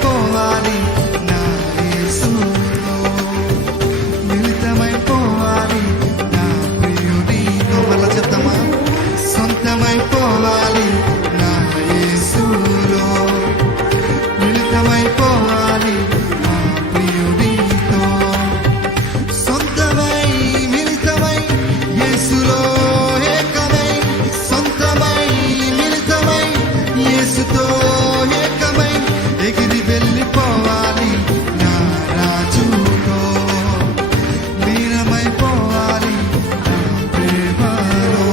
మిళితమైపోవాలి నా యేసుతో, మిళితమైపోవాలి నా ప్రియుడితో. మళ్ళా చెప్తామా? సొంతమైపోవాలి నా యేసులో, మిళితమైపోవాలి నా ప్రియుడితో. సొంతమై మిళితమై యేసులో ఏకమై, సొంతమై మిళితమై యేసుతో ఏకమై ఎగిరి వెళ్ళిపోవాలి నా రాజుతో, లీనమైపోవాలి నా ప్రేమలో,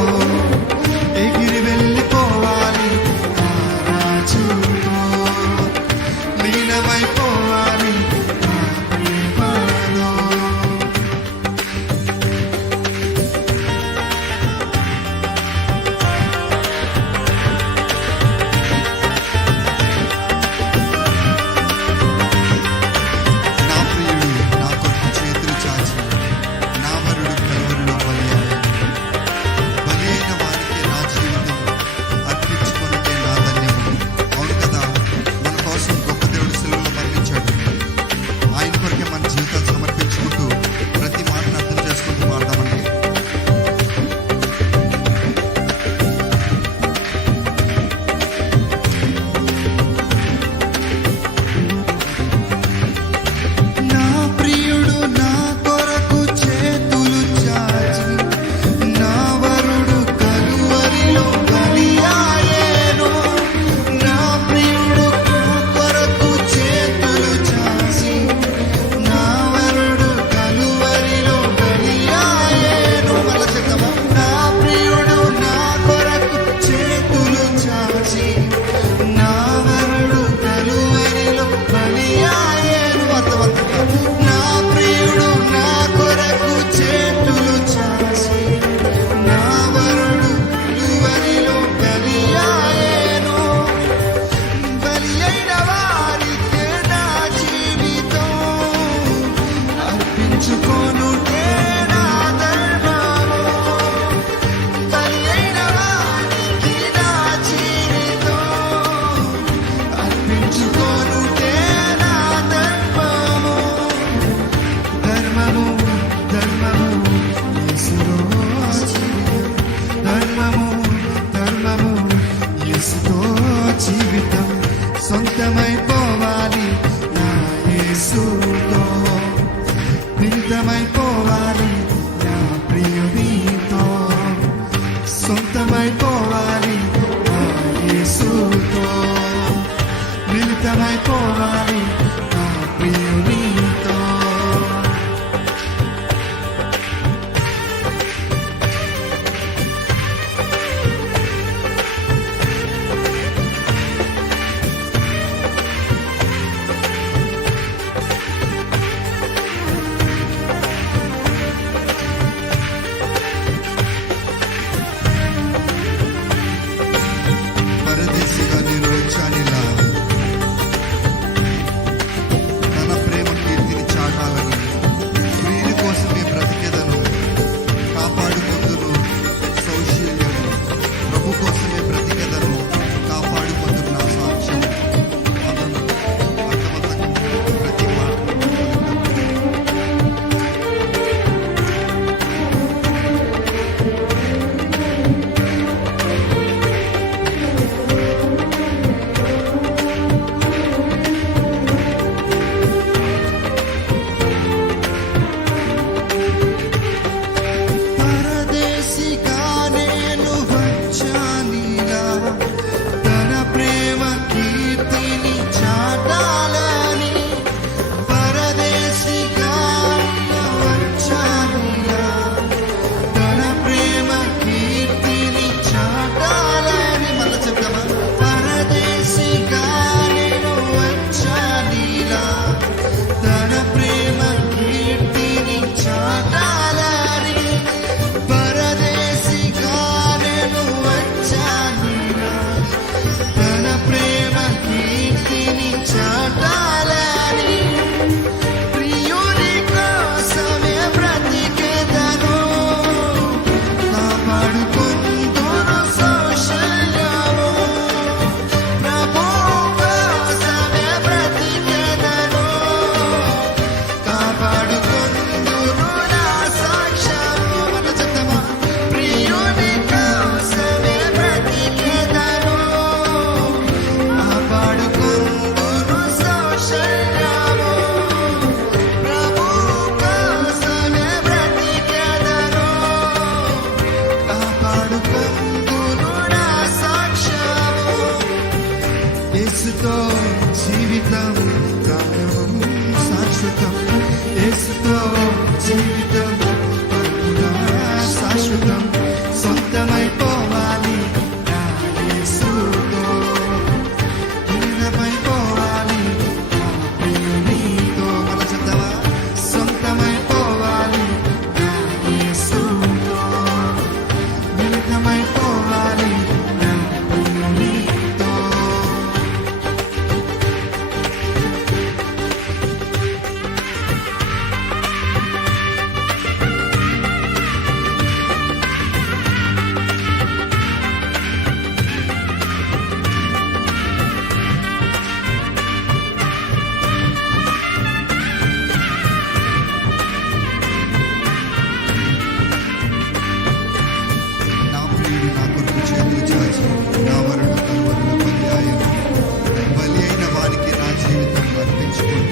ఎగిరి వెళ్ళిపోవాలి నా రాజుతో, లీనమైపోవాలి నా ప్రేమలో. నా ప్రియుడు నా కొరకు చేతులు చాచి, నా వరుడు కలువరిలో బలి అయ్యాడు. బలి అయిన వారికి నా జీవితం అర్పించుకొనుటే నా ధన్యము. అవును కదా, మన కోసం గొప్ప దేవుడు సిలువలో మరణించాడు. ఆయన కొరకే మన జీవితాలు సమర్పించుకుంటూ ప్రతి మాటను అర్థం చేసుకుంటూ మాట్లాడమండి. నా ప్రియుడు నా కొరకు చేతులు చాచి, నా వరుడు కలువరిలో బలి అయ్యాడు. నా ప్రియుడు నా కొరకు చేతులు చాచి, నా వరుడు కలువరిలో బలి అయ్యాడు. మళ్ళా చెప్తామా? నా ప్రియుడు నా కొరకు చేతులు చాచి, నా వరుడు కలువరిలో బలి అయ్యాడు. అర్థవంతంగా నా ప్రియుడు నా కొరకు చేతులు చాచి, నా వరుడు కలువరిలో బలి అయ్యాడు. బలి అయిన వారికే నా జీవితం అర్పించుకొనుటే నా ధర్మము. బలి అయిన వారికి నా జీవితం అర్పించుకొనుటే నా ధర్మము. ధర్మము ధర్మము యేసులో జీవితం, ధర్మము ధర్మము యేసుతో జీవితం. సొంతమైపోవాలి నా యేసుతో, మిళితమైపోవాలి నా ప్రియుడితో. సొంతమైపోవాలి నా యేసుతో, మిళితమైపోవాలి నా ప్రియుడితో. పరదేశిగా నేను వచ్చానిలా, తన ప్రేమ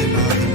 నాథుడు